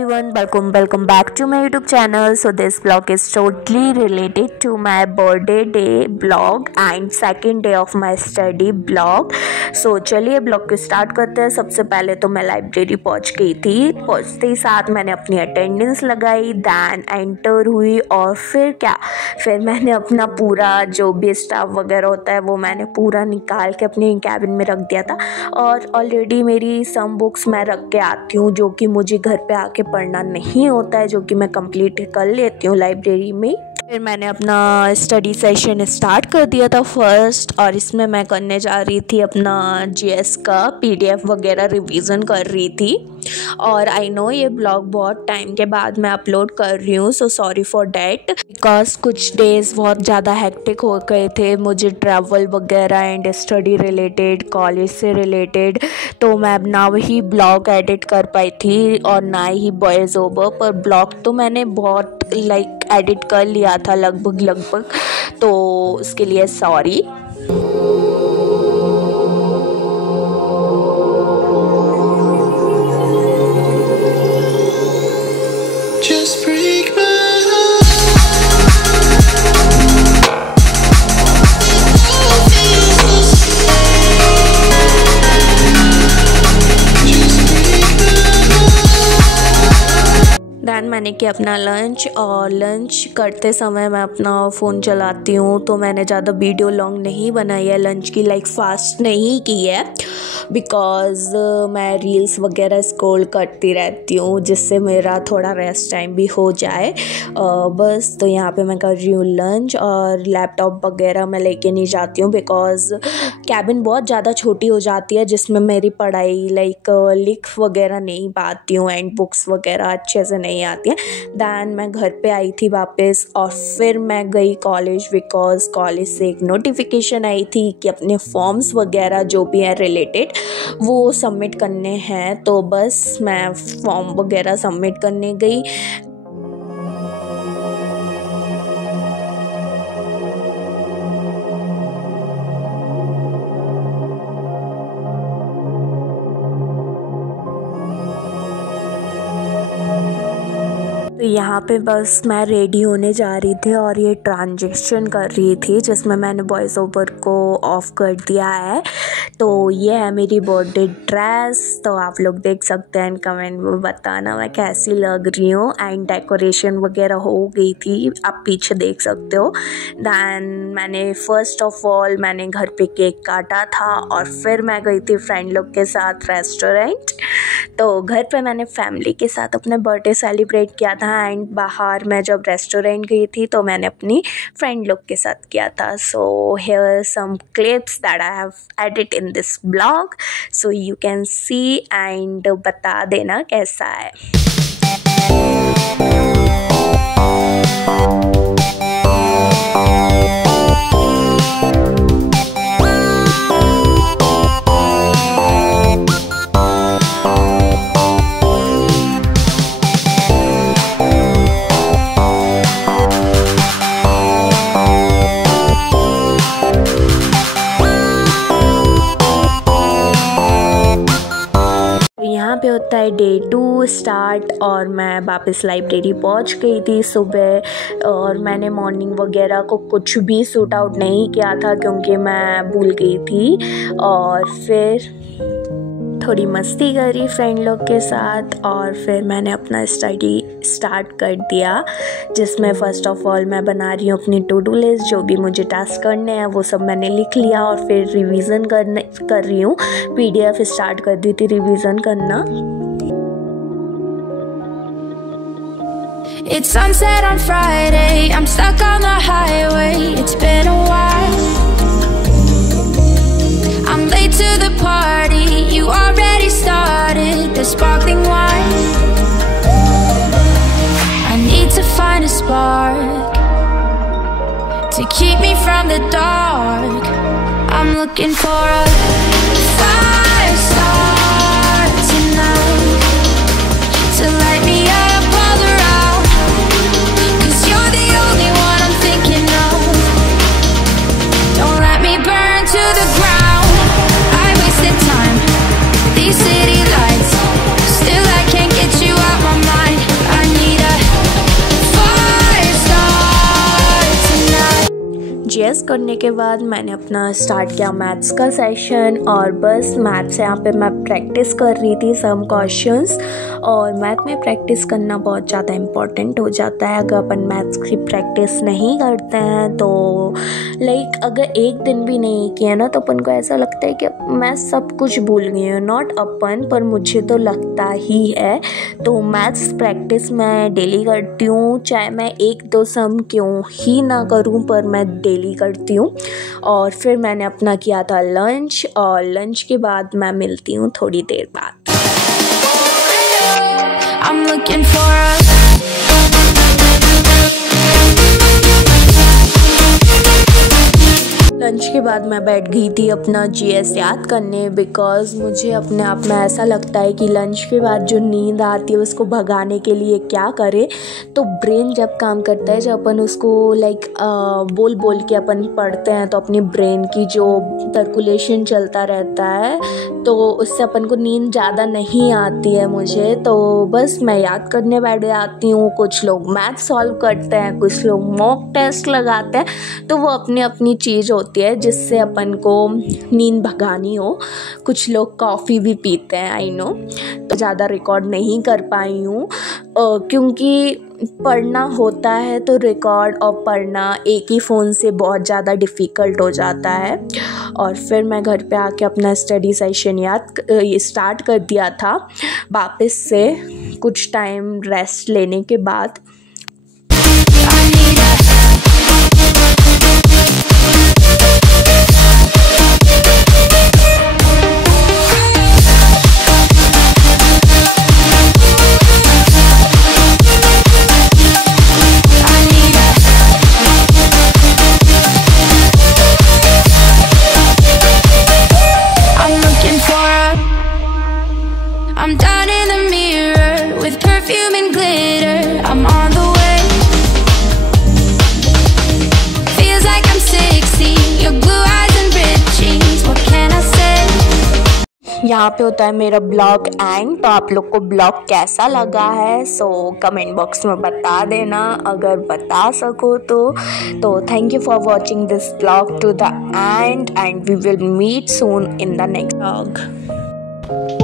everyone, welcome back to my YouTube channel. So this vlog is totally related to my birthday day vlog and second day of my study vlog. So चलिए blog को start करते हैं। सबसे पहले तो मैं library पहुंच गई थी। पहुंचते ही साथ मैंने अपनी अटेंडेंस लगाई, दैन एंटर हुई और फिर मैंने अपना पूरा जो भी स्टाफ वगैरह होता है वो मैंने पूरा निकाल के अपने कैबिन में रख दिया था। और ऑलरेडी मेरी सम बुक्स मैं रख के आती हूँ जो कि मुझे घर पे आके पढ़ना नहीं होता है, जो कि मैं कंप्लीट कर लेती हूँ लाइब्रेरी में। फिर मैंने अपना स्टडी सेशन स्टार्ट कर दिया था फर्स्ट, और इसमें मैं करने जा रही थी अपना जीएस का पीडीएफ वगैरह रिवीजन कर रही थी। और आई नो ये ब्लॉग बहुत टाइम के बाद मैं अपलोड कर रही हूँ, so sorry for that, because कुछ डेज़ बहुत ज़्यादा हेक्टिक हो गए थे मुझे ट्रैवल वगैरह एंड स्टडी रिलेटेड, कॉलेज से रिलेटेड। तो मैं अब ना वही ब्लॉग एडिट कर पाई थी और ना ही वॉइस ओवर, पर ब्लॉग तो मैंने बहुत एडिट कर लिया था लगभग, तो उसके लिए सॉरी। दैन मैंने किया अपना लंच, और लंच करते समय मैं अपना फ़ोन चलाती हूँ, तो मैंने ज़्यादा वीडियो लॉन्ग नहीं बनाई है लंच की, फास्ट नहीं की है, बिकॉज़ मैं रील्स वगैरह स्क्रॉल करती रहती हूँ जिससे मेरा थोड़ा रेस्ट टाइम भी हो जाए बस। तो यहाँ पे मैं कर रही हूँ लंच, और लैपटॉप वगैरह मैं लेके नहीं जाती हूँ बिकॉज़ कैबिन बहुत ज़्यादा छोटी हो जाती है जिसमें मेरी पढ़ाई लिख वगैरह नहीं पाती हूँ एंड बुक्स वगैरह अच्छे से नहीं आती हैं। दैन मैं घर पे आई थी वापस, और फिर मैं गई कॉलेज बिकॉज़ कॉलेज से एक नोटिफिकेशन आई थी कि अपने फॉर्म्स वगैरह जो भी हैं रिलेटेड वो सबमिट करने हैं। तो बस मैं फॉर्म वगैरह सबमिट करने गई। तो यहाँ पे बस मैं रेडी होने जा रही थी और ये ट्रांजेक्शन कर रही थी जिसमें मैंने वॉइस ओवर को ऑफ कर दिया है। तो ये है मेरी बर्थडे ड्रेस, तो आप लोग देख सकते हैं, कमेंट में बताना मैं कैसी लग रही हूँ। एंड डेकोरेशन वगैरह हो गई थी, आप पीछे देख सकते हो। दैन मैंने फर्स्ट ऑफ ऑल मैंने घर पे केक काटा था, और फिर मैं गई थी फ्रेंड लोग के साथ रेस्टोरेंट। तो घर पे मैंने फैमिली के साथ अपना बर्थडे सेलिब्रेट किया था, एंड बाहर मैं जब रेस्टोरेंट गई थी तो मैंने अपनी फ्रेंड लोग के साथ किया था। So here some clips that I have edit in this blog, so you can see and बता देना कैसा है। यहाँ पे होता है डे 2 स्टार्ट, और मैं वापस लाइब्रेरी पहुँच गई थी सुबह। और मैंने मॉर्निंग वगैरह को कुछ भी सूट आउट नहीं किया था क्योंकि मैं भूल गई थी। और फिर थोड़ी मस्ती करी फ्रेंड लोग के साथ, और फिर मैंने अपना स्टडी स्टार्ट कर दिया जिसमें फ़र्स्ट ऑफ ऑल मैं बना रही हूँ अपनी टू डू लिस्ट। जो भी मुझे टास्क करने हैं वो सब मैंने लिख लिया, और फिर रिवीजन कर रही हूँ। पीडीएफ स्टार्ट कर दी थी रिवीजन करना। It's sunset on Friday, I'm stuck on the highway, it's been a while. I'm late to the party, you already started the sparkling wine. I need to find a spark to keep me from the dark. I'm looking for a fire start tonight to light me up all around, 'cause you're the only one I'm thinking of. Don't let me burn to the ground. I wasted time, these city lights, still I can't get you out my mind. Practice करने के बाद मैंने अपना start किया maths का session. और बस maths यहाँ पे मैं प्रैक्टिस कर रही थी सम क्वेश्चंस। और मैथ में प्रैक्टिस करना बहुत ज़्यादा इम्पोर्टेंट हो जाता है। अगर अपन मैथ्स की प्रैक्टिस नहीं करते हैं तो लाइक अगर एक दिन भी नहीं किया ना तो अपन को ऐसा लगता है कि मैं सब कुछ भूल गई हूँ। नॉट अपन, पर मुझे तो लगता ही है। तो मैथ्स प्रैक्टिस मैं डेली करती हूँ, चाहे मैं 1-2 सम क्यों ही ना करूँ, पर मैं डेली करती हूँ। और फिर मैंने अपना किया था लंच, और लंच के बाद मैं मिलती हूँ थोड़ी देर बाद। I'm looking for a lunch के बाद मैं बैठ गई थी अपना जीएस याद करने, बिकॉज़ मुझे अपने आप में ऐसा लगता है कि लंच के बाद जो नींद आती है उसको भगाने के लिए क्या करें। तो ब्रेन जब काम करता है, जब अपन उसको लाइक बोल बोल के अपन पढ़ते हैं, तो अपनी ब्रेन की जो सर्कुलेशन चलता रहता है, तो उससे अपन को नींद ज़्यादा नहीं आती है मुझे। तो बस मैं याद करने बैठ जाती हूँ। कुछ लोग मैथ सॉल्व करते हैं, कुछ लोग मॉक टेस्ट लगाते हैं। तो वो अपनी अपनी चीज़ होती है जिससे अपन को नींद भगानी हो। कुछ लोग कॉफ़ी भी पीते हैं, आई नो। तो ज़्यादा रिकॉर्ड नहीं कर पाई हूँ क्योंकि पढ़ना होता है तो रिकॉर्ड और पढ़ना एक ही फ़ोन से बहुत ज़्यादा डिफ़िकल्ट हो जाता है। और फिर मैं घर पे आके अपना स्टडी सेशन स्टार्ट कर दिया था वापस से, कुछ टाइम रेस्ट लेने के बाद। I'm down in the mirror with perfume and glitter. I'm on the way. Feels like I'm 16. Your blue eyes and ripped jeans. What can I say? यहाँ पे होता है मेरा ब्लॉग एंड। तो आप लोग को ब्लॉग कैसा लगा है सो कमेंट बॉक्स में बता देना, अगर बता सको तो thank you for watching this blog to the end we will meet soon in the next blog.